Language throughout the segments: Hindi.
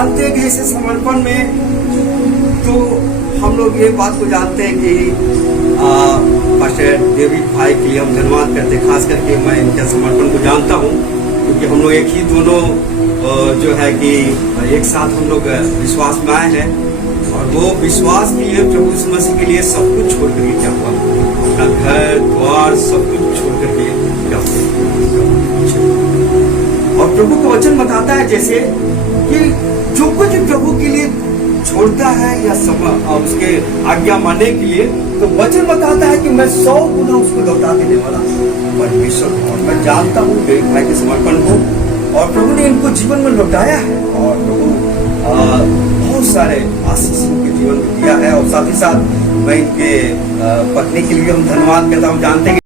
जानते हैं कि इस समर्पण में तो हम लोग ये बात को जानते हैं कि पास्टर डेविड भाई के लिए हम धन्यवाद करते हैं। खास करके मैं इनके समर्पण को जानता हूँ क्योंकि हम लोग एक ही दोनों जो है कि एक साथ हम लोग विश्वास में आए हैं और वो विश्वास के लिए प्रभु यीशु मसीह के लिए सब कुछ छोड़ करके क्या हुआ, अपना घर द्वार सब कुछ छोड़ करके क्या हुआ। और प्रभु का वचन बताता है जैसे कि जो कुछ प्रभु के लिए छोड़ता है या उसके आज्ञा मानने के लिए, तो वचन बताता है कि मैं 100 गुना उसको लौटा देने वाला परमेश्वर हूं। और मैं जानता हूँ मेरे भाई के समर्पण को और प्रभु ने इनको जीवन में लौटाया है और प्रभु बहुत सारे आशीष इनके जीवन में दिया है। और साथ ही साथ मैं इनके पत्नी के लिए हम धन्यवाद करता हूँ। जानते हैं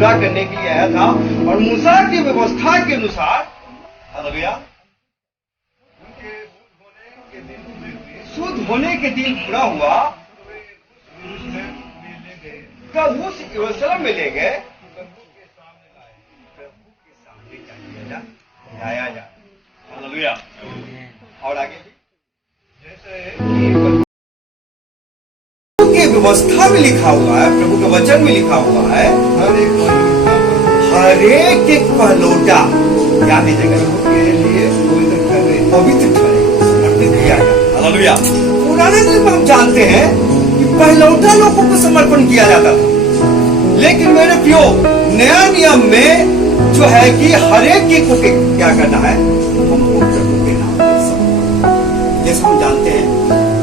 पूरा करने के लिए आया था। और मूसा की व्यवस्था के अनुसार हालेलुया शुद्ध होने के दिन पूरा हुआ, तब उस यरूशलेम में ले गए, प्रभु के सामने लाया जा। हालेलुया। और आगे जैसे की व्यवस्था में लिखा हुआ है, प्रभु के वचन में लिखा हुआ है, हर एक पहलौटा क्या दीजिएगा के लिए पवित्र ठहरे, समर्पित किया जाए। हालेलुया। पुराने दिन में हम जानते हैं कि पहलौटा लोगों को समर्पण किया जाता था, लेकिन मेरे प्रियो नया नियम में जो है कि हर एक को क्या करना है, हमको प्रभु के नाम पर समर्पण। जैसे हम जानते हैं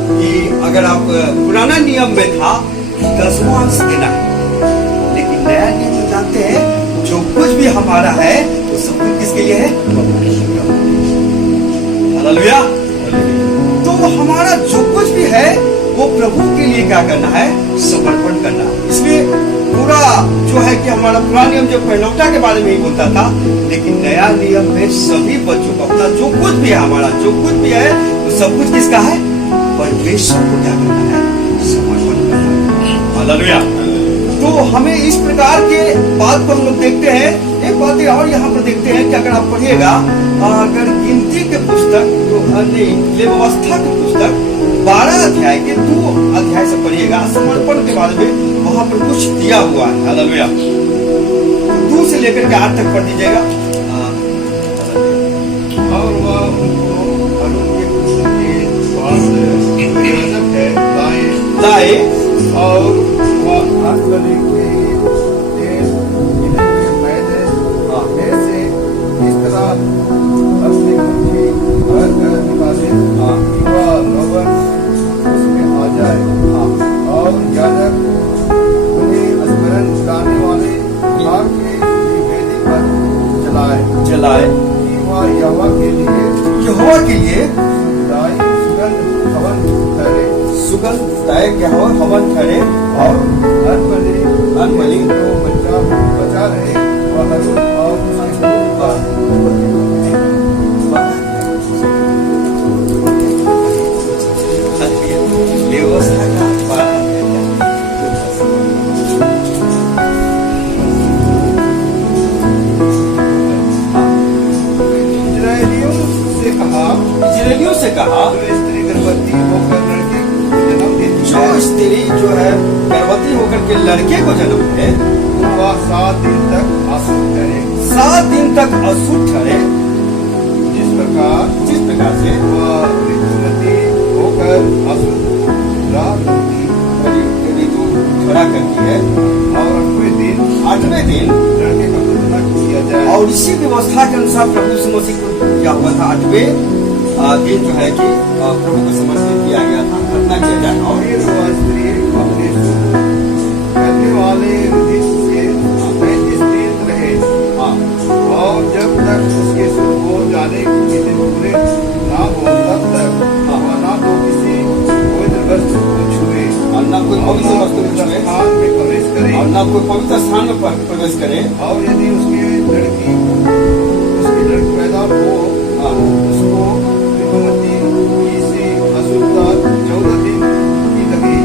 कि अगर आप पुराना नियम में था 10वां अंश देना है, लेकिन नया नियम में जानते हैं जो कुछ भी हमारा है वो सब कुछ किसके लिए है, प्रभु के लिए। हालेलुया। तो हमारा जो कुछ भी है वो प्रभु के लिए क्या करना है, समर्पण करना है। इसलिए पूरा जो है कि हमारा पुराना नियम जो पहलौटा के बारे में ही बोलता था, लेकिन नया नियम में सभी बच्चों को अपना जो कुछ भी है, हमारा जो कुछ भी है वो सब कुछ किसका है, परमेश्वर को क्या करना है, समर्पण करना है। हालेलुया। तो हमें इस प्रकार के बात को हम लोग देखते हैं। एक बात और यहाँ पर देखते हैं कि अगर आप पढ़िएगा, अगर गिनती के पुस्तक तो व्यवस्था के पुस्तक 12 अध्याय के 2 अध्याय से पढ़िएगा, समर्पण के बारे में वहां पर कुछ दिया हुआ है। हालेलुया। 2 से लेकर के 8 तक पढ़ दीजिएगा। और वह उनको अरुण के पुत्र के पास लाए और वह बलि के तेल गिने हुए मैदे में से इस तरह अपनी मुट्ठी भर कर निकाले कि वह लवण उसमें आ जाए। और याजक उन्हें स्मरण दिलाने वाले आग की वेदी पर जलाए कि वह यहोवा के लिए सुगंधदायक हवन ठहरे और अनबलि तो बचा रहे, वह अरुण और उसके व्यवस्था का इजराइलियों से कहा स्त्री गर्भवती होकर लड़के को जन्म देती जो स्त्री जो है गर्भवती होकर के लड़के को जन्म दे, वह 7 दिन तक अशुद्ध ठहरे। 7 दिन तक अशुद्ध ठहरे। जिस प्रकार से वह ऋतुमती होकर अशुद्ध ऋतु थोड़ा करती है। और 8वें दिन लड़के का खतना किया जाए। और इसी व्यवस्था के अनुसार प्रभु यीशु मसीह को क्या हुआ था, 8वें दिन जो है कि प्रभु को समर्पित किया गया था, खतना किया जाए। और फिर वह स्त्री अपने कहने वाले ऋतु से 35 दिन रहे। और जब तक उसके शुद्ध हो जाने के दिन पूरे ना हो, तब तक वह ना तो किसी पवित्र वस्तु को छुए और न कोई पवित्र वस्तु को छुए स्थान में प्रवेश करे और न कोई पवित्र स्थान में प्रवेश करे। और यदि उसकी लड़की पैदा हो उसको ऋतुमती की सी अशुद्धता 14 दिन की लगी।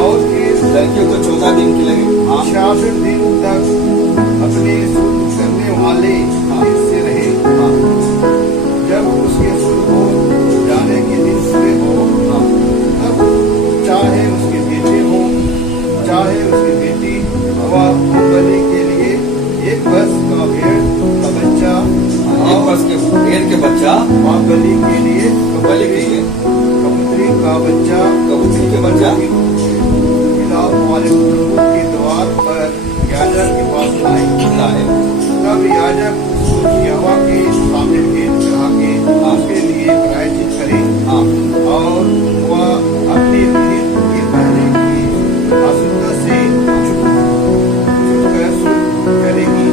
और फिर लड़कियों को 14 दिन की लगी। 66 दिन तक अपने शुद्ध करने वाले से रहे। जब उसके शुद्ध हो जाने के दिन पूरे हो, तब चाहे उसके बेटे हो चाहे उसकी बेटी, वह बलि के लिए 1 वर्ष का भेड़ का बच्चा, 1 वर्ष के भेड़ के बच्चा, बलि के लिए कबूतरी का बच्चा, मिलाप वाले के द्वार पर याजक के पास लाए। तब याजक यहोवा के सामने भेंट चढ़ा के उसके लिए प्रायश्चित करे। और वह अपनी भेंट के पहले की अशुद्धता से छुटकर शुद्ध करेगी।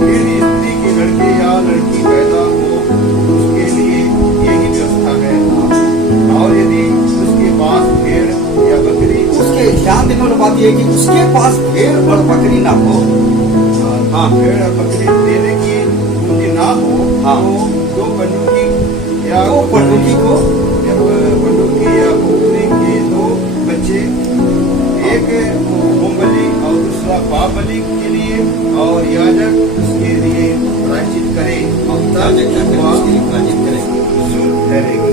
फिर स्त्री के लड़के या लड़की पैदा हो, उसके लिए यही व्यवस्था है। और यदि उसके पास भेड़ या बकरी, उसके ध्यान देने वाली बात लीजिए कि उसके पास भेड़ और बकरी ना हो। हाँ। भेड़ और बकरी देने की उनकी ना हो, हाँ। तो दो पंडुकी या तो पंडुकी को पंडुकी या कुकरी के दो बच्चे, एक होम बलि और दूसरा पाप बलि के लिए, और याजक उसके लिए प्रायश्चित करे, तब वह शुद्ध ठहरेगी।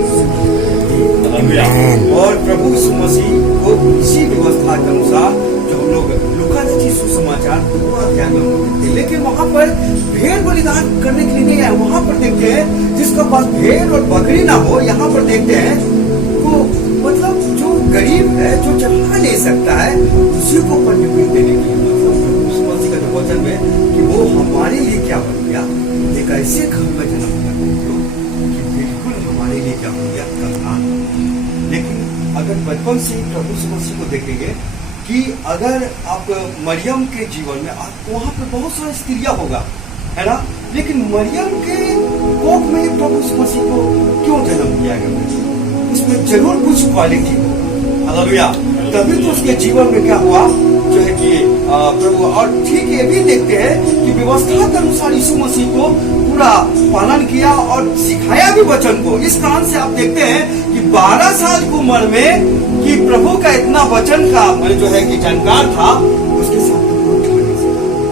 और प्रभु यीशु मसीह को इसी व्यवस्था के अनुसार जो हम लोग लूका रचित सुसमाचार 2 अध्याय में हम लोग देखते हैं, लेकिन वहां पर भेड़ बलिदान करने के लिए नहीं है। वहां पर देखते हैं जिसका पास भेड़ और बकरी ना हो, यहाँ पर देखते हैं तो मतलब जो गरीब है, जो चढ़ा नहीं सकता है, उसी को पंडुकी देने के लिए, मतलब प्रभु यीशु मसीह का जो वचन में कि वो हमारे लिए क्या बन गया, एक ऐसे घर में जन्म कर दिया कि बिल्कुल हमारे लिए क्या बन गया, कंगाल। लेकिन अगर बचपन से ही प्रभु यीशु मसीह को देखेंगे कि अगर आप मरियम के जीवन में आप वहां पर बहुत सारी स्त्रियां होगा, है ना, लेकिन मरियम के कोख में ही प्रभु यीशु मसीह को क्यों जन्म दिया गया? उसमें जरूर कुछ क्वालिटी हो। हालेलुया। तभी तो उसके जीवन में क्या हुआ, जो है कि प्रभु, और ठीक ये भी देखते हैं कि व्यवस्था के अनुसार यीशु मसीह को पूरा पालन किया और सिखाया भी वचन को। इस कारण से आप देखते हैं कि 12 साल की उम्र में कि प्रभु का इतना वचन का जो है कि जानकार था, उसके साथ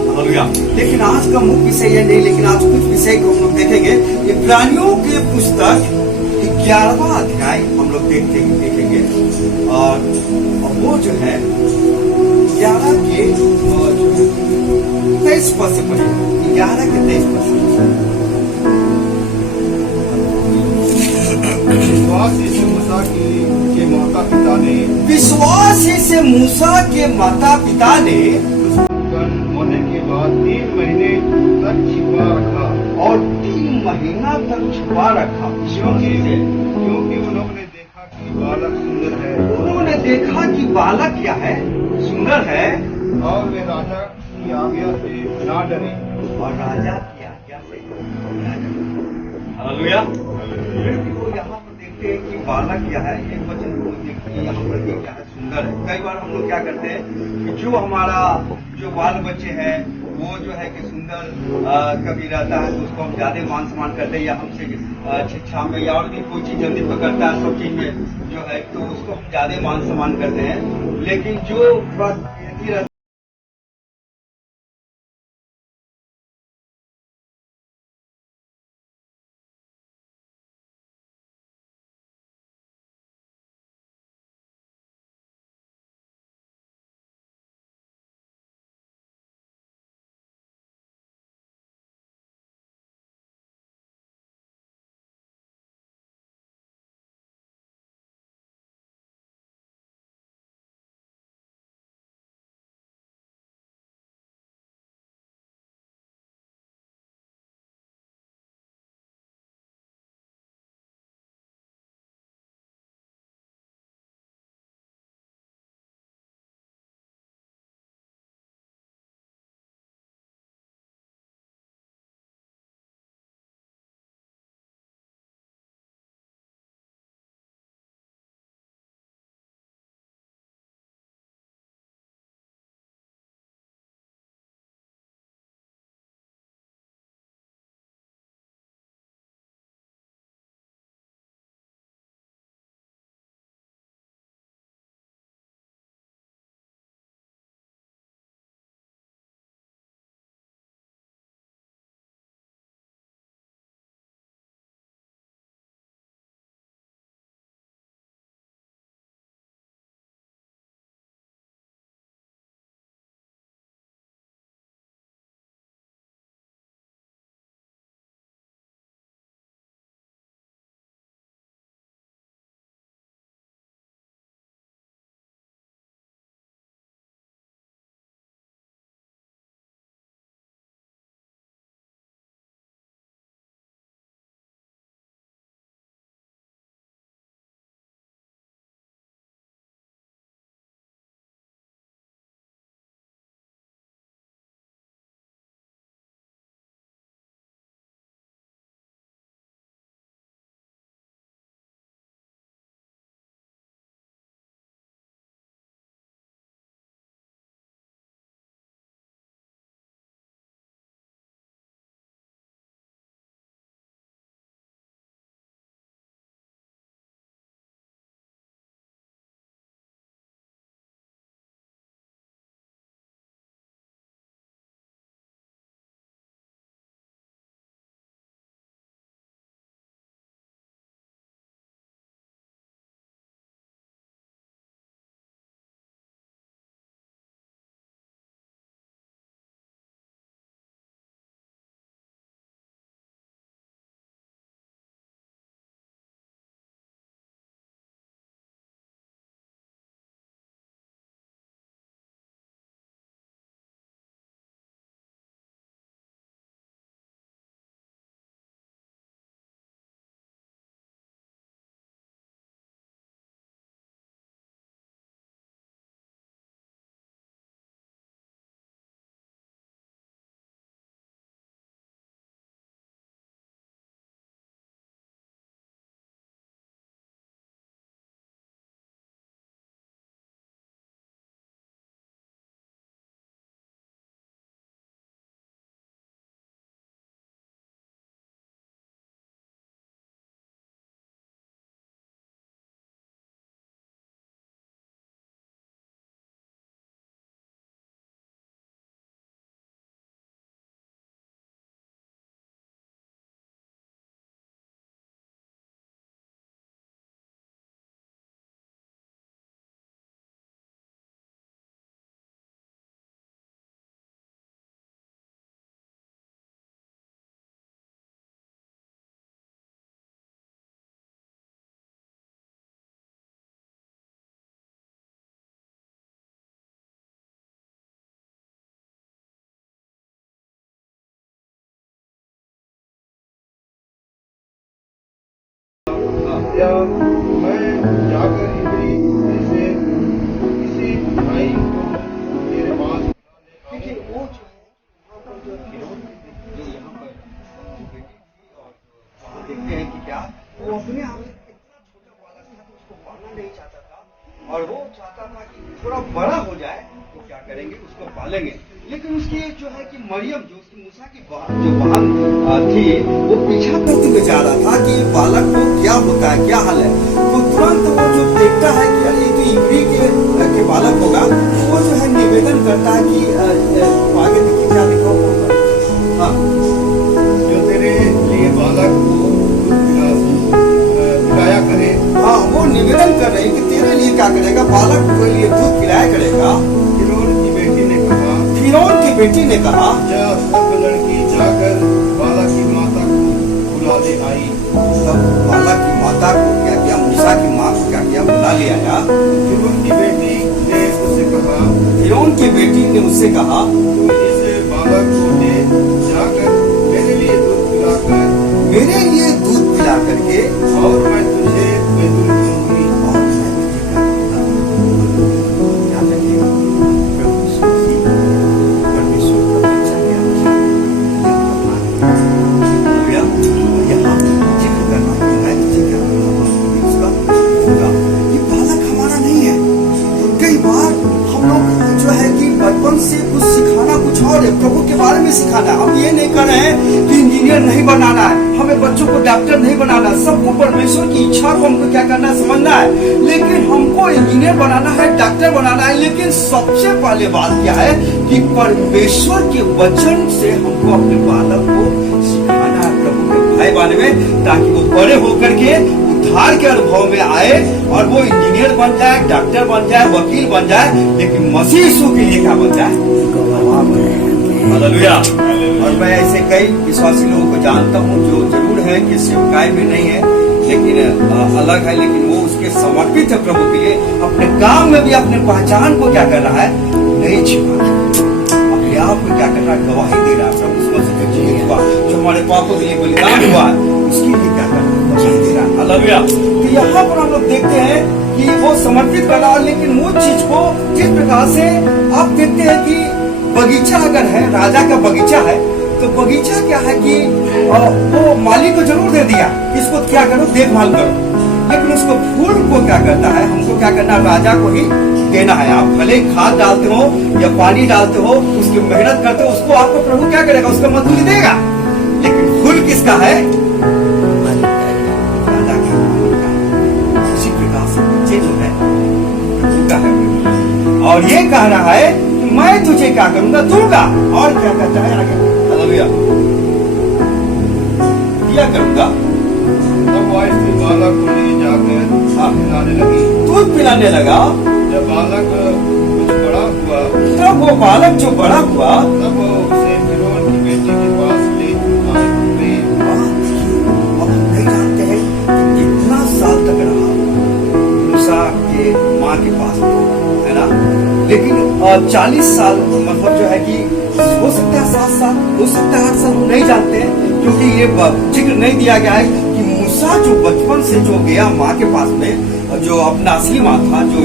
हालेलुया। लेकिन आज का मुख्य विषय यह नहीं, लेकिन आज कुछ विषय को हम लोग देखेंगे। इब्रानियों के पुस्तक 11वां अध्याय हम लोग देखेंगे, और वो जो है 11 के 23 पद से पढ़ेगा। 11 के 23 पद से। विश्वास से मूसा के माता पिता ने होने के बाद 3 महीने तक छिपा रखा, और 3 महीना तक छुपा रखा, क्योंकि उन्होंने देखा कि बालक सुंदर है। उन्होंने देखा कि बालक क्या है, सुंदर है, और वे राजा की आज्ञा से ना डरे, और राजा की आज्ञा से ना डरे। हालेलुया। तो यहाँ पर देखते हैं कि बालक क्या है, एक वचन को देखते हैं यहाँ पर क्या है, सुंदर है। कई बार हम लोग क्या करते हैं कि जो हमारा जो बाल बच्चे हैं वो जो है कि सुंदर कभी रहता है तो उसको हम ज्यादा मान सम्मान करते हैं, या हमसे शिक्षा में या और भी कोई चीज जल्दी पकड़ता है, सब चीज में जो है तो उसको हम ज्यादा मान सम्मान करते हैं। लेकिन जो या मैं जाकर इमली से किसी भाई को तेरे पास देखिए वो जो है यहाँ पर जो फिरौन की बेटी, जो यहाँ पर जो बेटी थी, और वहाँ देखते हैं कि क्या वो अपने आप से इतना छोटा बालक था कि उसको पालना नहीं चाहता था, और वो चाहता था कि थोड़ा बड़ा हो जाए तो क्या करेंगे, उसको पालेंगे। लेकिन उसकी जो है कि मरियम, जो उसकी मूसा की जो बहन थी, वो पीछा करते हुए जा रहा था कि बालक को क्या होता है, क्या हाल है। तो तुरंत वो जो देखता है कि अरे ये तो इमली के बालक होगा, वो जो है निवेदन करता है कि आगे देखिए क्या लिखा होगा। हाँ, जो तेरे लिए बालक को पिलाया करे। हाँ, वो निवेदन कर रहे हैं कि तेरे लिए क्या करेगा, बालक के लिए दूध पिलाया करेगा। फिरौन की बेटी ने कहा, फिरौन की बेटी ने कहा, जा सब लड़की जाकर बालक की माता को बुला ले आई। तब बालक की माता को क्या किया, मूसा की माँ को क्या किया, बुला ले आया। फिरौन की बेटी ने उससे कहा, फिरौन की बेटी ने उससे कहा, तू इस बालक को ले जाकर मेरे लिए दूध पिलाकर, मेरे लिए दूध पिला करके और मैं तुझे दूध दूंगी। और मैं तुझे क्या दूंगा। याद रखिएगा, प्रभु यीशु मसीह परमेश्वर का बच्चा क्या है, यहाँ जिक्र करना कि मैं तुझे क्या दूंगा, उसका दूंगा। ये बालक हमारा नहीं है। तो कई बार हम लोग जो है कि बचपन से कुछ सिखाना कुछ और है, प्रभु के बारे में सिखाना है। हम ये नहीं कर रहे हैं कि इंजीनियर नहीं बनाना है, हमें बच्चों को डॉक्टर नहीं बनाना, सबको परमेश्वर की इच्छा को हमको क्या करना है, समझना है। लेकिन हमको इंजीनियर बनाना है, डॉक्टर बनाना है, लेकिन सबसे पहले बात क्या है कि परमेश्वर के वचन से हमको अपने बालक को सिखाना है प्रभु के भाई बने में, ताकि वो बड़े होकर के उद्धार के अनुभव में आए और वो इंजीनियर बन जाए, डॉक्टर बन जाए, वकील बन जाए, लेकिन मसीह यीशु के लिए क्या बन जाए। हालेलुया। और मैं ऐसे कई विश्वासी लोगों को जानता हूँ जो जरूर है कि सेवकाई में नहीं है, लेकिन अलग है, लेकिन वो उसके समर्पित है प्रभु के लिए। अपने काम में भी अपने पहचान को क्या कर रहा है, नहीं छिपा, अपने आप को क्या कर रहा है, गवाही दे रहा है। प्रभु उसमें से हुआ जो हमारे पापों के लिए बलिदान हुआ है, उसके लिए क्या कर रहा है, गवाही दे रहा है। हालेलुया। तो यहाँ पर हम लोग देखते हैं कि वो समर्पित कर रहा है, लेकिन वो चीज को जिस प्रकार से आप देखते हैं कि बगीचा अगर है, राजा का बगीचा है, तो बगीचा क्या है कि वो माली को जरूर दे दिया, इसको क्या करो, देखभाल करो, लेकिन उसको फूल को क्या करता है, हमको क्या करना, राजा को ही देना है। आप भले खाद डालते हो या पानी डालते हो, उसकी मेहनत करते हो, उसको आपको प्रभु क्या करेगा, उसका मजदूरी देगा। लेकिन फूल किसका है, राजा का। उसी प्रकार से बच्चे जो है प्रभु का है, और ये कह रहा है कि मैं तुझे क्या करूंगा, दूंगा। और क्या कहता है आगे, हालेलुया, क्या करूंगा। तब वह स्त्री बालक को ले जाकर पिलाने लगी। दूध पिलाने लगा। जब बालक कुछ बड़ा हुआ, तब वो बालक जो बड़ा हुआ, तब वो उसे फिरौन की बेटी के पास ले गई। अब हम नहीं जानते हैं कि कितना साल तक रहा मूसा के माँ के पास, है ना। लेकिन 40 साल मतलब जो है कि हो सकता है 7 साल, हो सकता है 8 साल, हम नहीं जानते हैं, क्योंकि ये जिक्र नहीं दिया गया है कि मूसा जो बचपन से जो गया माँ के पास में, जो अपना असली माँ था, जो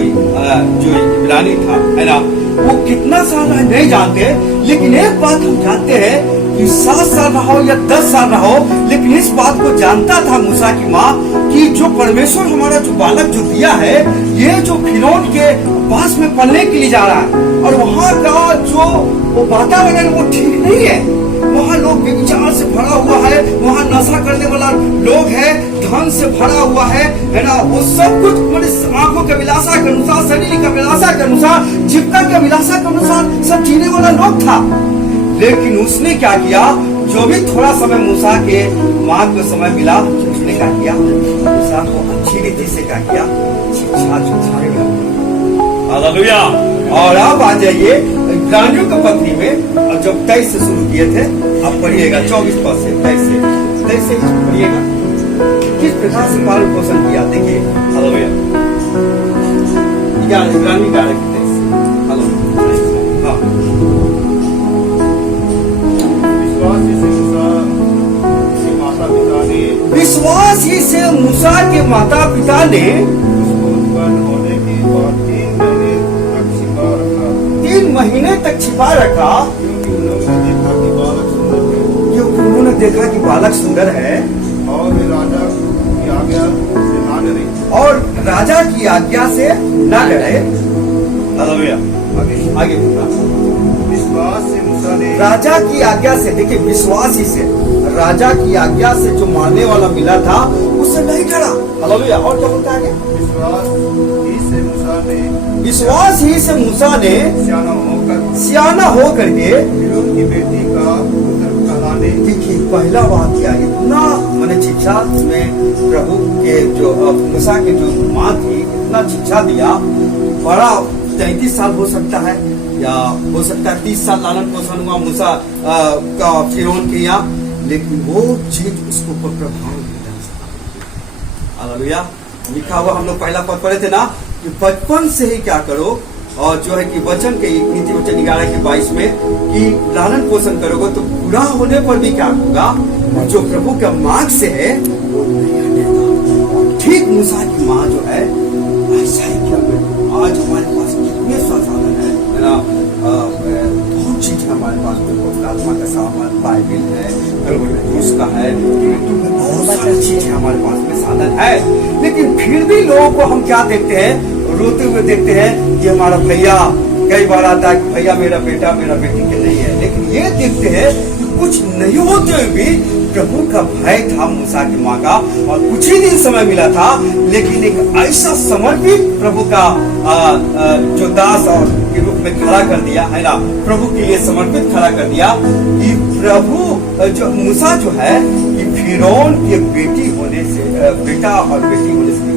इब्रानी था, है ना, वो कितना साल रहा नहीं जानते। लेकिन एक बात हम जानते हैं कि 7 साल रहो या 10 साल रहो, लेकिन इस बात को जानता था मूसा की माँ कि जो परमेश्वर हमारा जो बालक जो दिया है, ये जो फिरौन के पास में पलने के लिए जा रहा है, और वहाँ का जो वो वातावरण वो ठीक नहीं है। वहाँ लोग व्यभिचार से भरा हुआ है, वहाँ नशा करने वाला लोग है, धन से भरा हुआ है ना। वो सब कुछ मतलब आंखों के विलासा के अनुसार, शरीर का विलासा के अनुसार, जीविका के विलासा के अनुसार सब जीने वाला लोग था। लेकिन उसने क्या किया, जो भी थोड़ा समय मूसा के माँ को समय मिला, उसने क्या किया, मूसा को अच्छी रीति से क्या किया, शिक्षा जो हालेलुया। और अब आ जाइए इब्रानियों की पत्री में, जब 23 से शुरू किए थे, आप पढ़िएगा 24 पद से 23 से पढ़िएगा किस प्रकार से पालन पोषण किया। देखिए हालेलुया, इब्रानी 11 की 23। हाँ, विश्वास ही से मूसा के माता पिता ने उसको उत्पन्न होने के बाद 3 महीने तक छिपा रखा, 3 महीने तक छिपा रखा, क्योंकि उन्होंने देखा कि बालक सुंदर है क्योंकि उन्होंने देखा कि बालक सुंदर है और वे राजा की आज्ञा से ना डरे। और राजा की आज्ञा से न डरे। हालेलुया। आगे आगे बोलना। विश्वास से मूसा ने राजा की आज्ञा से, देखिए विश्वास ही से, राजा की आज्ञा से जो मारने वाला मिला था उससे नहीं डरा। हालेलुया। और क्या बोलता है? विश्वास ही से मूसा ने विश्वास ही से मूसा ने सियाना हो करके फिरौन की बेटी का पुत्र कहलाने। देखिए पहला बात क्या है, इतना मैंने शिक्षा में प्रभु के जो मूसा के जो माँ थी इतना शिक्षा दिया, बड़ा 33 साल हो सकता है या हो सकता है 30 साल लालन पोषण हुआ मूसा का फिरौन के यहाँ, लेकिन वो चीज उसको ऊपर प्रभाव नहीं डाल सका। हालेलुया। लिखा हुआ हम लोग पहला पद पढ़े थे ना कि बचपन से ही क्या करो, और जो है कि वचन के नीति वचन 11 के 22 में कि लालन पोषण करोगे तो बुरा होने पर भी क्या होगा, जो प्रभु का मार्ग से है वो नहीं हटेगा। ठीक मूसा की माँ जो है ऐसा ही क्या आज हमारे पास कितने संसाधन है मेरा, बहुत चीज है हमारे पास, आत्मा का सामान, बाइबल है, क्रूस का है, यूट्यूब में बहुत सारी चीज है हमारे पास में साधन है, लेकिन फिर भी लोगों को हम क्या देखते हैं, रोते हुए देखते हैं कि हमारा भैया, कई बार आता है कि भैया मेरा बेटा मेरा बेटी के नहीं है, लेकिन ये देखते हैं कि कुछ नहीं होते हुए भी प्रभु का भय था मूसा की माँ का, और कुछ ही दिन समय मिला था, लेकिन एक ऐसा समर्पित प्रभु का जो दास और के रूप में खड़ा कर दिया है ना, प्रभु के लिए समर्पित खड़ा कर दिया कि प्रभु जो मूसा जो है कि फिरौन के बेटी होने से, बेटा और बेटी होने से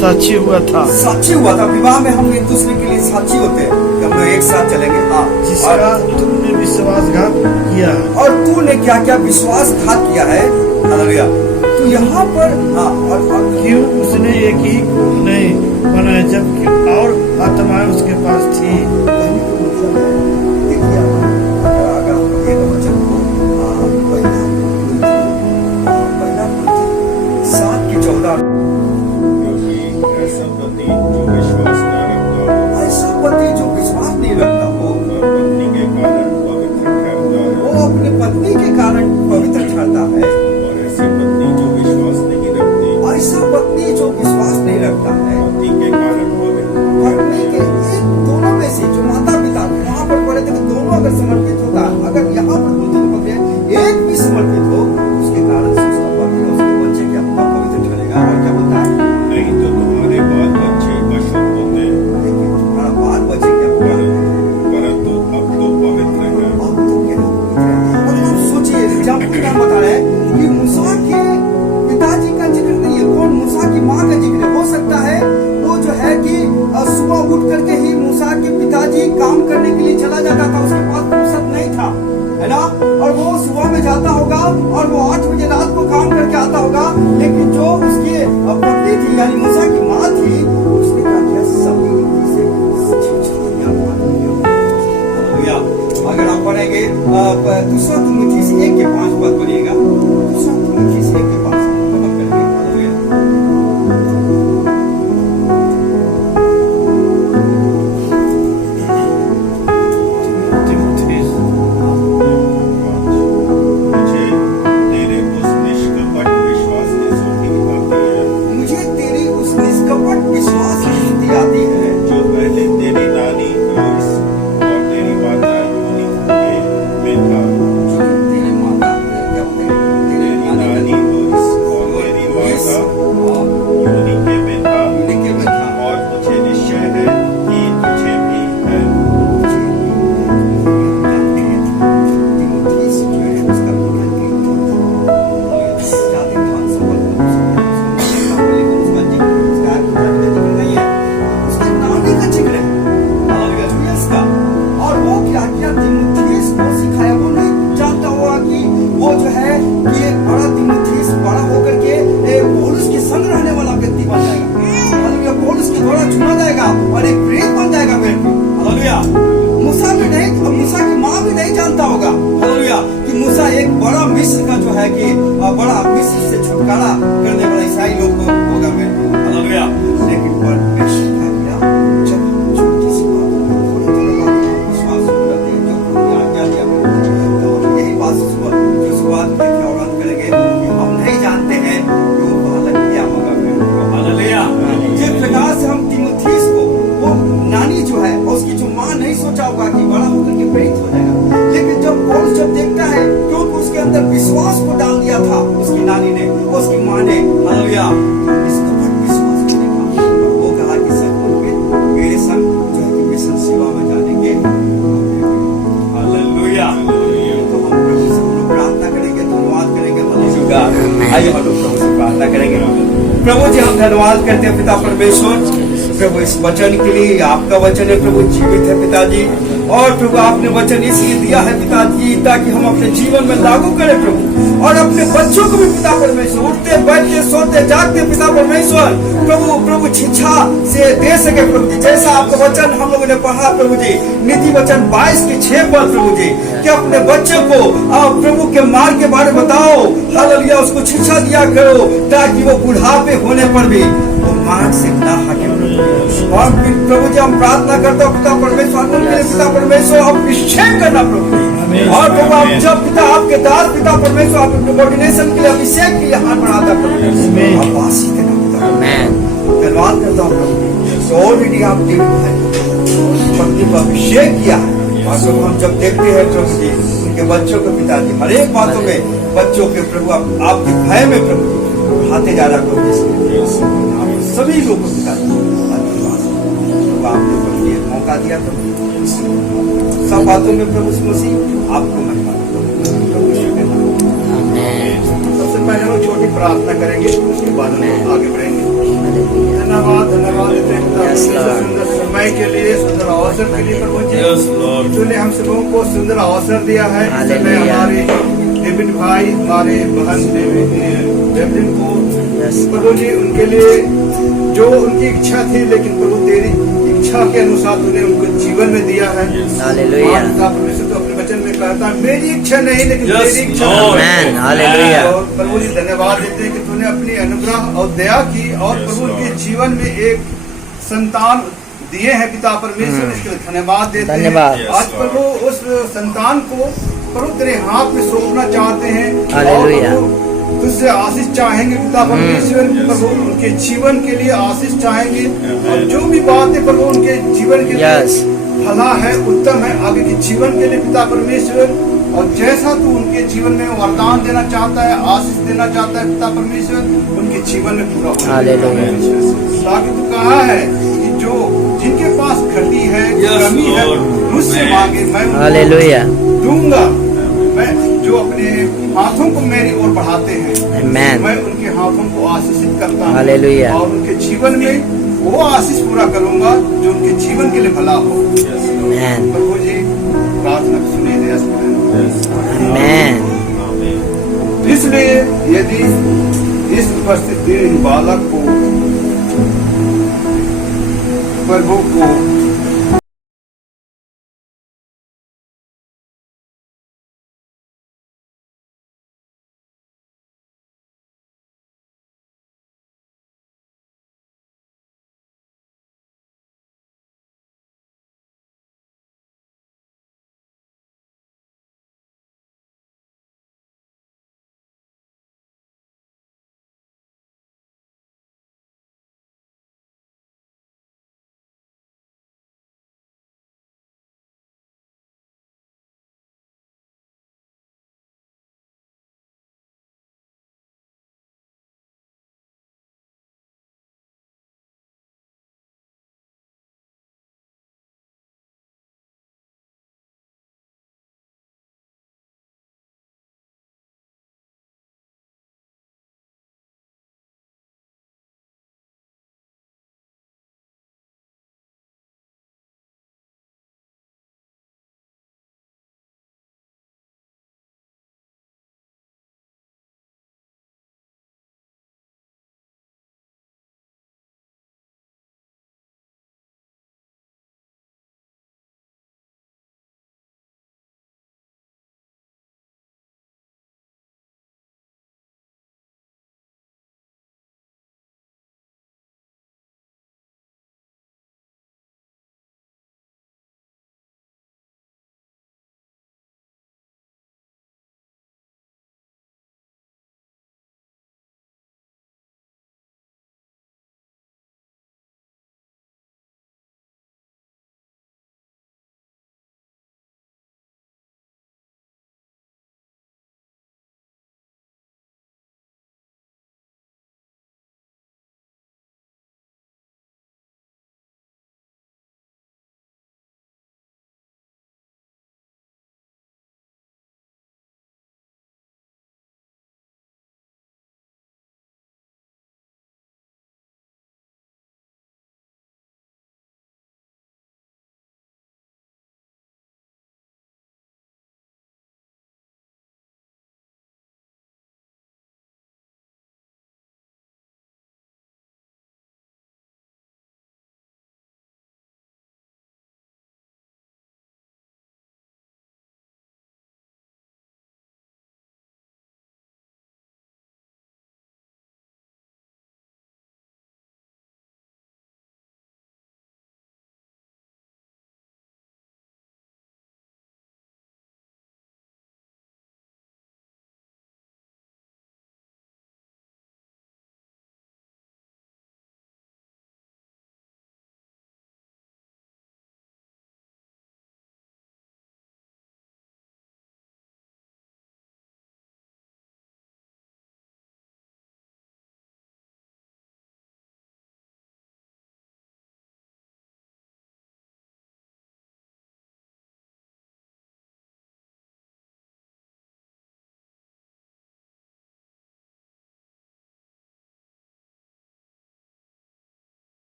साक्षी हुआ था, साक्षी हुआ था। विवाह में हम एक दूसरे के लिए साक्षी होते हैं कि हम लोग एक साथ चलेंगे। हाँ, जिसका तुमने विश्वासघात किया और तूने क्या क्या विश्वासघात किया है। हालेलुया। तो यहाँ पर और क्यों उसने एक ही नहीं बनाया जबकि और आत्माएं उसके पास थी। देखिए, अगर हम लोग एक वचन को पहला 7:14 क्योंकि ऐसा पति जो विश्वास न रखता हो, ऐसा पति जो विश्वास नहीं रखता हो, वह पत्नी के कारण पवित्र ठहरता है, वो अपनी पत्नी के कारण पवित्र ठहरता है। और ऐसी पत्नी जो विश्वास नहीं रखती, ऐसा पत्नी जो विश्वास नहीं रखता है, पति के कारण पवित्र पत्नी के एक दोनों में से जो माता पिता वहां पर पढ़े थे कि दोनों अगर समर्पित होता है, अगर यहाँ पर बोलते पकड़े एक भी समर्पित हो, उसके कारण से उसका पति और उसके बच्चे क्या होगा, पवित्र ठहरेगा। और क्या होता है, नहीं तो तुम्हारे बाल बच्चे अशुद्ध होते, लेकिन तुम्हारा बाल बच्चे क्या होगा, परंतु अब तो पवित्र है। अब तो क्या पवित्र है। और हम सोचिए, एग्जाम्पल क्या बता रहे हैं कि मूसा के पिताजी का जिक्र नहीं है, कौन, मूसा की माँ का जिक्र है। हो सकता है वो जो है कि सुबह उठ करके ही मूसा के पिताजी काम करने के लिए चला जाता था, उसके पास फुर्सत नहीं था, है ना। और वो सुबह में जाता होगा और वो 8 बजे रात को काम करके आता होगा। लेकिन जो उसकी पत्नी थी यानी मूसा की माँ थी, उसने क्या किया, सभी से हालेलुया। अगर आप पढ़ेंगे दूसरा तीमुथियुस 1:5 पद पढ़िएगा, दूसरा तीमुथियुस 1:5 पद करेंगे। हालेलुया। मुझे तेरे उस निष्कपट विश्वास की स्तुति आती है, मुझे तेरी उस निष्कपट विश्वास की स्तुति आती है, जो पहले तेरी नानी लोइस और तेरी माता यूनिके में था। जो तेरी माता क्या बोलते हैं, तेरी नानी लोइस और तेरी माता यूनिके में था, यूनिके में था। और मुझे निश्चय है कि तुझे भी है। जानते हैं तीमुथियुस जो है उसका पिता ज्यादा धन संपत्ति लेकिन उसका जिक्र, उसका जिक्र नहीं है, उसके नानी का जिक्र है। हालेलुया इसका। और वो क्या किया, तीमुथियुस को सिखाया। वो नहीं जानता हुआ कि वो जो है कि एक बड़ा तीमुथियुस बड़ा होकर के पौलुस के संग रहने वाला व्यक्ति बन जाएगा। हालेलुया। पौलुस के द्वारा चुना जाएगा और एक प्रेरित बन जाएगा मेरे को। हालेलुया। मूसा भी नहीं, मूसा की माँ भी नहीं जानता होगा, हालेलुया, कि मूसा एक बड़ा मिस्र का जो है कि बड़ा मिस्र से छुटकारा करने वाला ईसाई लोग होगा मेरे को। हालेलुया। लेकिन परमेश्वर क्या किया, जब हम छोटी सी बात थोड़ी थोड़ी बात में विश्वास करते हैं, जो हमने आज्ञा दिया तो हम यही बात जो शुरुआत की थी और अंत करेंगे कि हम नहीं जानते हैं कि वो बालक क्या होगा मेरे को। हालेलुया। जिस प्रकार से हम तीमुथियुस को, वो नानी जो है और उसकी जो माँ नहीं सोचा होगा कि बड़ा होकर के प्रेरित हो जाएगा, लेकिन जब पौलुस जब देखता है क्योंकि उसके अंदर विश्वास को डाल दिया था उसकी नानी ने, उसकी माँ ने। हालेलुया। इसका बड़ा विश्वास को देखा और वो कहा कि सब लोग मेरे संग जो है कि मिशन सेवा में जानेंगे। हालेलुया। तो हम प्रभु से हम लोग प्रार्थना करेंगे, धन्यवाद करेंगे। हालेलुया। आइए हम लोग प्रभु से प्रार्थना करेंगे। प्रभु जी, हम धन्यवाद करते हैं पिता परमेश्वर, प्रभु इस वचन के लिए। आपका वचन है प्रभु, जीवित है पिताजी। और प्रभु आपने वचन इसलिए दिया है पिताजी ताकि हम अपने जीवन में लागू करें प्रभु, और अपने बच्चों को भी पिता परमेश्वर उठते बैठते सोते जागते पिता परमेश्वर प्रभु शिक्षा से दे सके प्रभु जी। जैसा आपका वचन हम लोगों ने पढ़ा प्रभु जी, नीति वचन 22:6 पर प्रभु जी, कि अपने बच्चों को प्रभु के मार्ग के बारे में बताओ। हालेलुया। उसको शिक्षा दिया करो ताकि वो बुढ़ापे होने पर भी वो मार्ग से ना हटे प्रभु। और फिर प्रभु जी हम प्रार्थना करते हो पिता परमेश्वर, उनके लिए पिता परमेश्वर अभिषेक करना प्रभु जी। और प्रभु आप जब पिता आपके दास पिता परमेश्वर आप ऑर्डिनेशन के लिए अभिषेक के लिए हाथ बढ़ाता प्रभु, आप आशीष देना पिता। धन्यवाद करता हूँ प्रभु, ऑलरेडी आप पत्नी को अभिषेक किया है। और प्रभु हम जब देखते हैं प्रभु जी उनके बच्चों को पिताजी हर एक बातों में बच्चों के प्रभु आपके भय में प्रभु बढ़ाते जा रहा प्रभु जी, सभी लोगों को पिताजी आपने प्रभु ये मौका दिया प्रभु, सब बातों में प्रभु मसीह आपको महिमा प्रभु शुक्र। सबसे पहले हम छोटी प्रार्थना करेंगे, उसके बाद हम आगे बढ़ेंगे। धन्यवाद धन्यवाद देते हैं पिता Yes, परमेश्वर, Lord. सुंदर समय के लिए, सुंदर अवसर के लिए प्रभु जी। Yes, Lord. तूने हम सबों को सुंदर अवसर दिया है। इस समय Hallelujah. हमारे डेविड भाई, हमारे बहन डेविड को Yes. प्रभु जी उनके लिए जो उनकी इच्छा थी, लेकिन प्रभु तेरी इच्छा के अनुसार तूने उनको जीवन में दिया है। Hallelujah. आज पिता परमेश्वर तो अपने वचन में कहता है, मेरी इच्छा नहीं लेकिन Yes, तेरी इच्छा Lord. Amen. Hallelujah. और प्रभु जी धन्यवाद देते हैं कि तूने अपनी अनुग्रह और दया की और Yes, प्रभु उनके Lord. जीवन में एक संतान दिए हैं पिता परमेश्वर, इसके लिए धन्यवाद देते हैं। धन्यवाद। Yes, आज प्रभु उस संतान को प्रभु तेरे हाथ में सौंपना चाहते हैं और हालेलुया। प्रभु तुझसे आशीष चाहेंगे पिता परमेश्वर, प्रभु उनके जीवन के लिए आशीष चाहेंगे और जो भी बात है प्रभु उनके जीवन के Yes. लिए भला है, उत्तम है, आगे के जीवन के लिए पिता परमेश्वर। और जैसा तू उनके जीवन में वरदान देना चाहता है, आशीष देना चाहता है पिता परमेश्वर, उनके जीवन में पूरा हो। हालेलुया। ताकि तू कहा है कि जो जिनके पास घटी है, Yes, कमी है, Lord. मुझसे Amen. मांगे मैं उनको Hallelujah. दूंगा। मैं जो अपने हाथों को मेरी ओर बढ़ाते हैं, Amen. मैं उनके हाथों को आशीषित करता हूँ Hallelujah. और उनके जीवन में वो आशीष पूरा करूंगा जो उनके जीवन के लिए भला हो। Amen. प्रभु जी प्रार्थना को सुनिए दया से। Amen. इसलिए यदि इस उपस्थित बालक को प्रभु को